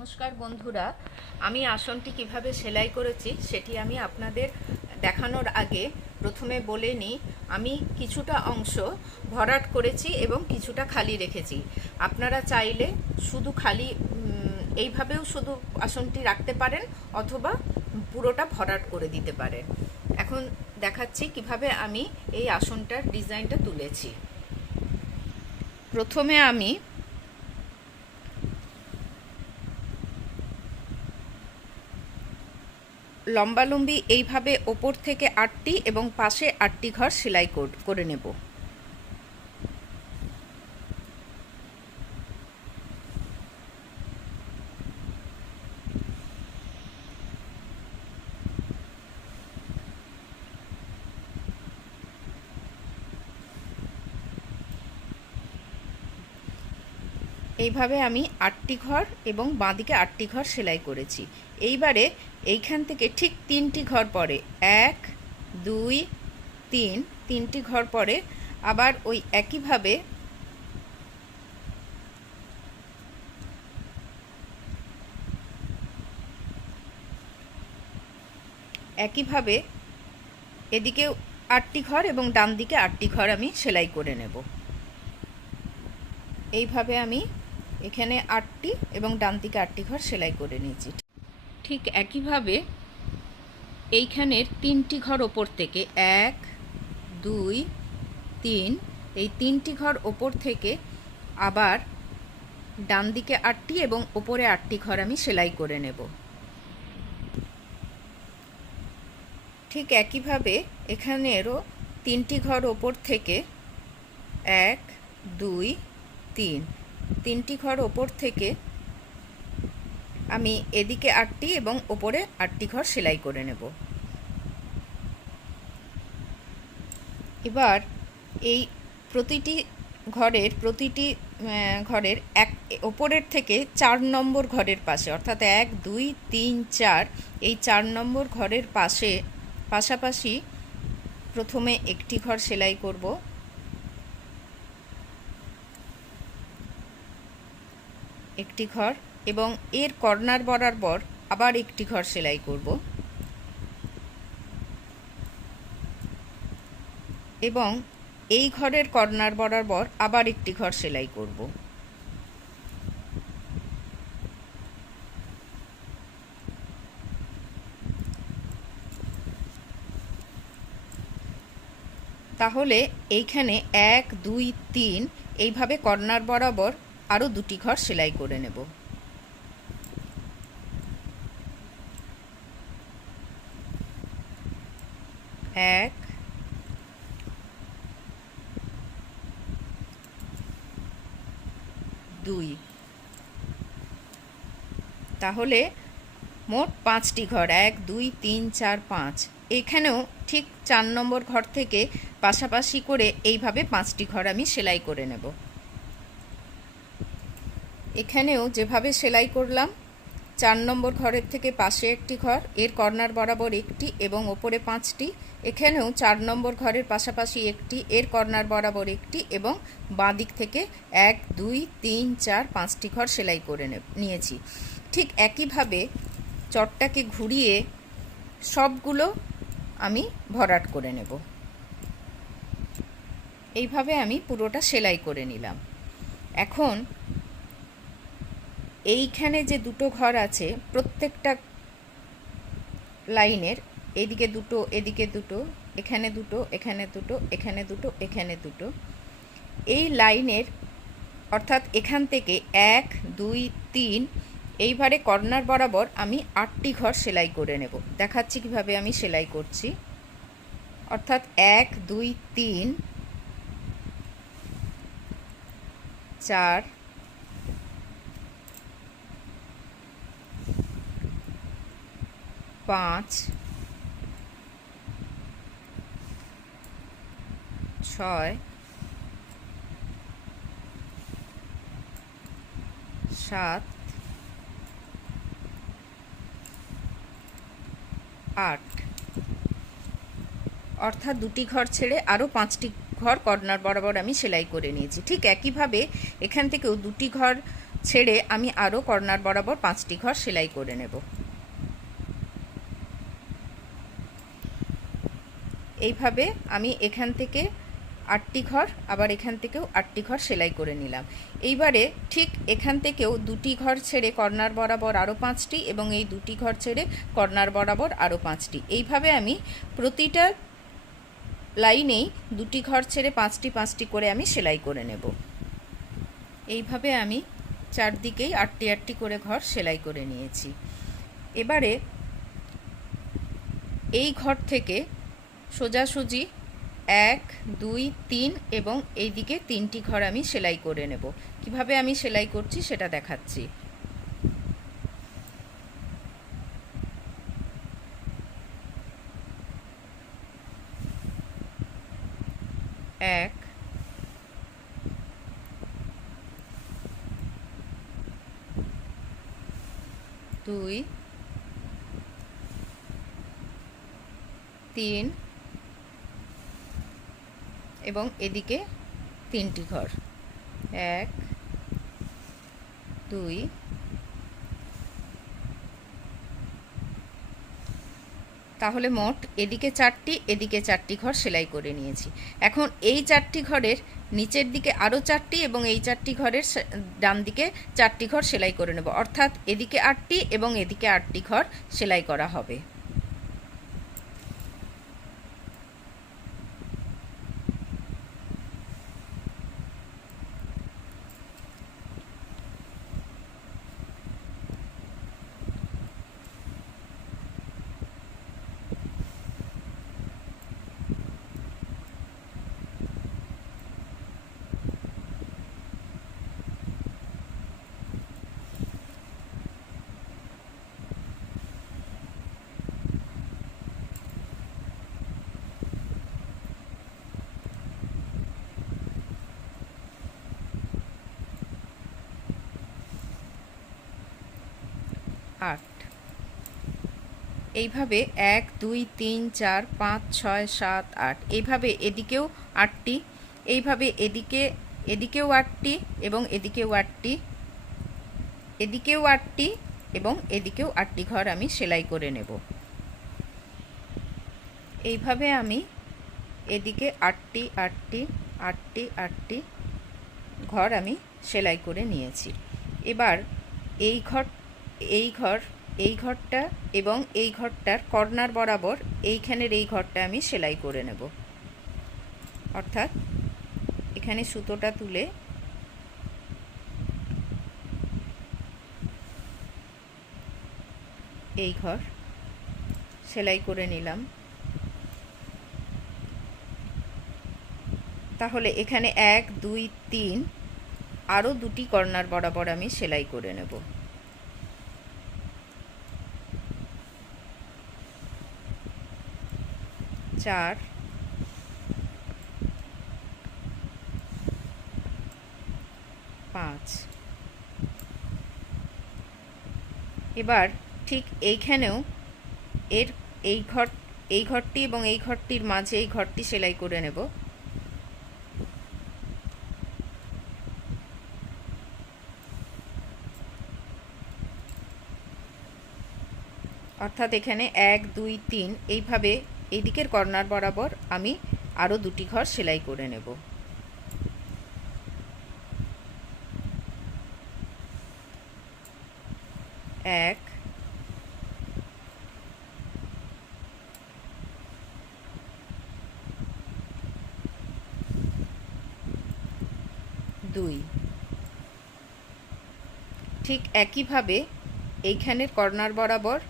নমস্কার বন্ধুরা, আমি আসনটি কিভাবে সেলাই করেছি সেটি আমি আপনাদের দেখানোর আগে প্রথমে বলে নিই। আমি কিছুটা অংশ ভরাট করেছি এবং কিছুটা খালি রেখেছি। আপনারা চাইলে শুধু খালি এইভাবেও শুধু আসনটি রাখতে পারেন অথবা পুরোটা ভরাট করে দিতে পারেন। এখন দেখাচ্ছি কিভাবে আমি এই আসনটার ডিজাইনটা তুলেছি। প্রথমে আমি লম্বালম্বি এইভাবে ওপর থেকে 8টি এবং পাশে 8টি ঘর সেলাই করে নেব। এইভাবে আমি 8টি ঘর এবং বাঁদিকে 8টি ঘর সেলাই করেছি। এইবারে এইখান থেকে ঠিক 3টি ঘর পরে 1 2 3 3টি ঘর পরে আবার ওই একইভাবে এদিকে 8টি ঘর এবং ডান দিকে 8টি ঘর আমি সেলাই করে নেব। এইভাবে আমি এখানে 8টি এবং ডান দিকে 8টি ঘর সেলাই করে নিয়েছি। ঠিক একইভাবে এইখানের 3টি ঘর ওপর থেকে 1 2 3 এই 3টি ঘর ওপর থেকে আবার ডান দিকে 8টি এবং ওপরে 8টি ঘর আমি সেলাই করে নেব। ঠিক একইভাবে এখানেরও 3টি ঘর ওপর থেকে 1 2 3 3টি ঘর ওপর থেকে আমি এদিকে 8টি এবং ওপরে 8টি ঘর সেলাই করে নেব। এবার এই প্রতিটি ঘরের ওপরের থেকে 4 নম্বর ঘরের পাশে, অর্থাৎ 1 2 3 4 এই 4 নম্বর ঘরের পাশাপাশি প্রথমে একটি ঘর সেলাই করব। একটি ঘর এবং এর কর্নার বরাবর আবার একটি ঘর সেলাই করব এবং এই ঘরের কর্নার বরাবর আবার একটি ঘর সেলাই করব। তাহলে এইখানে 1 2 3 এইভাবে কর্নার বরাবর আরও 2টি ঘর সেলাই করে নেব। এক দুই, তাহলে মোট 5টি ঘর 1 2 3 4 5। এখানেও ঠিক 4 নম্বর ঘর থেকে পাশাপাশি করে এইভাবে 5টি ঘর আমি সেলাই করে নেব। এখানেও যেভাবে সেলাই করলাম 4 নম্বর ঘরের থেকে পাশে একটি ঘর, এর কর্নার বরাবর একটি এবং ওপরে 5টি। এখানেও 4 নম্বর ঘরের পাশাপাশি একটি, এর কর্নার বরাবর একটি এবং বাঁ দিক থেকে 1 2 3 4 5টি ঘর সেলাই করে নিয়েছি। ঠিক একইভাবে চটটাকে ঘুরিয়ে সবগুলো আমি ভরাট করে নেব। এইভাবে আমি পুরোটা সেলাই করে নিলাম। এখন এইখানে যে 2টো ঘর আছে প্রত্যেকটা লাইনের এদিকে 2টো এদিকে 2টো, এখানে 2টো এখানে 2টো এখানে 2টো এখানে 2টো, এই লাইনের অর্থাৎ এখান থেকে 1 2 3 এইবারে কর্নার বরাবর আমি 8টি ঘর সেলাই করে নেব। দেখাচ্ছি কিভাবে আমি সেলাই করছি। অর্থাৎ 1 2 3 4 5 6 7 8, অর্থাৎ 2টি ঘর ছেড়ে আরও 5টি ঘর কর্নার বরাবর আমি সেলাই করে নিয়েছি। ঠিক একইভাবে এখান থেকেও 2টি ঘর ছেড়ে আমি আরও কর্নার বরাবর 5টি ঘর সেলাই করে নেব। এইভাবে আমি এখান থেকে 8টি ঘর, আবার এখান থেকেও 8টি ঘর সেলাই করে নিলাম। এইবারে ঠিক এখান থেকেও 2টি ঘর ছেড়ে কর্নার বরাবর আরও 5টি এবং এই 2টি ঘর ছেড়ে কর্নার বরাবর আরও 5টি, এইভাবে আমি প্রতিটা লাইনেই 2টি ঘর ছেড়ে 5টি 5টি করে আমি সেলাই করে নেব। এইভাবে আমি চারদিকেই 8টি 8টি করে ঘর সেলাই করে নিয়েছি। এবারে এই ঘর থেকে সোজাসুজি 1 2 3 এবং এই দিকে 3টি ঘর আমি সেলাই করে নেব। কিভাবে আমি সেলাই করছি সেটা দেখাচ্ছি। এক, দুই, 3 এবং এদিকে 3টি ঘর, 1 2 তাহলে মোট এদিকে 4টি এদিকে 4টি ঘর সেলাই করে নিয়েছি। এখন এই 4টি ঘরের নিচের দিকে আরও 4টি এবং এই 4টি ঘরের ডান দিকে 4টি ঘর সেলাই করে নেব, অর্থাৎ এদিকে 8টি এবং এদিকে 8টি ঘর সেলাই করা হবে। 8 এইভাবে 1 2 3 4 5 6 7 8 এইভাবে এদিকেও 8টি, এইভাবে এদিকেও 8টি এবং এদিকেও 8টি, এদিকেও 8টি এবং এদিকেও 8টি ঘর আমি সেলাই করে নেব। এইভাবে আমি এদিকে 8টি 8টি 8টি 8টি ঘর আমি সেলাই করে নিয়েছি। এবার এই ঘরটা এবং এই ঘরটার কর্নার বরাবর এইখানের এই ঘরটা আমি সেলাই করে নেব, অর্থাৎ এখানে সুতোটা তুলে এই ঘর সেলাই করে নিলাম। তাহলে এখানে 1 2 3 আরও 2টি কর্নার বরাবর আমি সেলাই করে নেব। 4 5 এবার ঠিক এইখানেও এই ঘরটি এবং এই ঘরটির মাঝে এই ঘরটি সেলাই করে নেব। অর্থাৎ এখানে 1 2 3 এইভাবে এই দিকের কর্নার বরাবর আমি আরও 2টি ঘর সেলাই করে নেব। 1 2 ঠিক একইভাবে এইখানের কর্নার বরাবর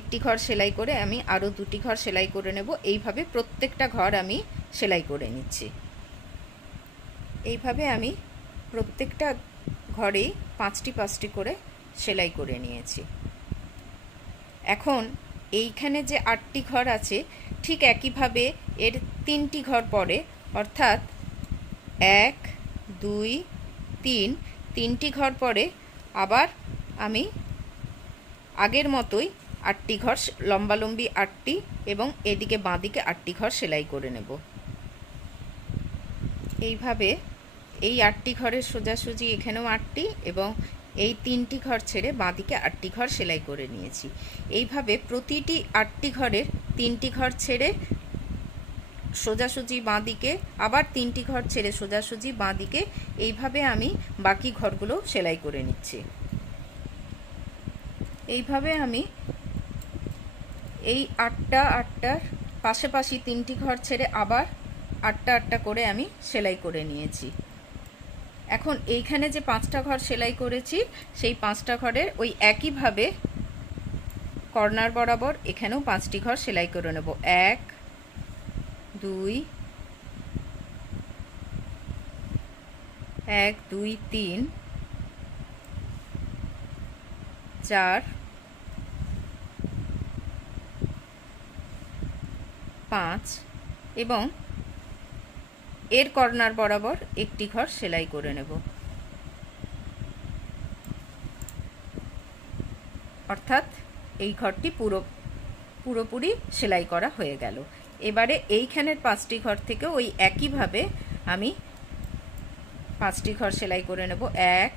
একটি ঘর সেলাই করে আমি আরও 2টি ঘর সেলাই করে নেব। এইভাবে প্রত্যেকটা ঘর আমি সেলাই করে নিচ্ছি। এইভাবে আমি প্রত্যেকটা ঘরেই 5টি 5টি করে সেলাই করে নিয়েছি। এখন এইখানে যে 8টি ঘর আছে ঠিক একইভাবে এর 3টি ঘর পরে, অর্থাৎ 1 2 3 3টি ঘর পরে আবার আমি আগের মতোই 8টি ঘর লম্বালম্বি 8টি এবং এদিকে বাঁদিকে 8টি ঘর সেলাই করে নেব। এইভাবে এই 8টি ঘরের সোজাসুজি এখানেও 8টি এবং এই 3টি ঘর ছেড়ে বাঁদিকে 8টি ঘর সেলাই করে নিয়েছি। এইভাবে প্রতিটি 8টি ঘরের 3টি ঘর ছেড়ে সোজাসুজি বাঁদিকে, আবার 3টি ঘর ছেড়ে সোজাসুজি বাঁদিকে, এইভাবে আমি বাকি ঘরগুলো সেলাই করে নিচ্ছি। এইভাবে আমি এই 8টার পাশাপাশি 3টি ঘর ছেড়ে আবার 8টা করে আমি সেলাই করে নিয়েছি। এখন এইখানে যে 5টা ঘর সেলাই করেছি সেই 5টা ঘরের ওই একইভাবে কর্নার বরাবর এখানেও 5টি ঘর সেলাই করে নেব। 1 2 3 4 5 এবং এর কর্নার বরাবর একটি ঘর সেলাই করে নেব। অর্থাৎ এই ঘরটি পুরোপুরি সেলাই করা হয়ে গেল। এবারে এইখানের 5টি ঘর থেকে ওই একইভাবে আমি 5টি ঘর সেলাই করে নেব। 1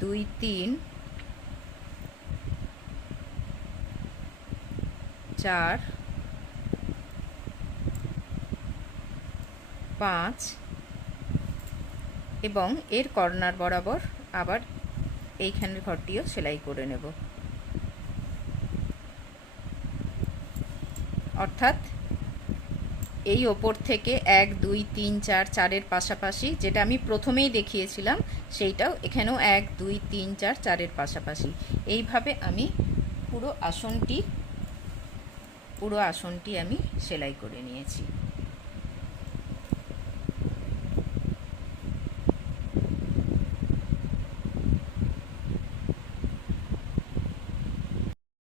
2 3 4 5 এবং এর কর্নার বরাবর আবার এইখানের ঘরটিও সেলাই করে নেব। অর্থাৎ এই ওপর থেকে 1 2 3 4 4-এর পাশাপাশি, যেটা আমি প্রথমেই দেখিয়েছিলাম সেইটাও এখানেও 1 2 3 4 4-এর পাশাপাশি, এইভাবে আমি পুরো আসনটি আমি সেলাই করে নিয়েছি।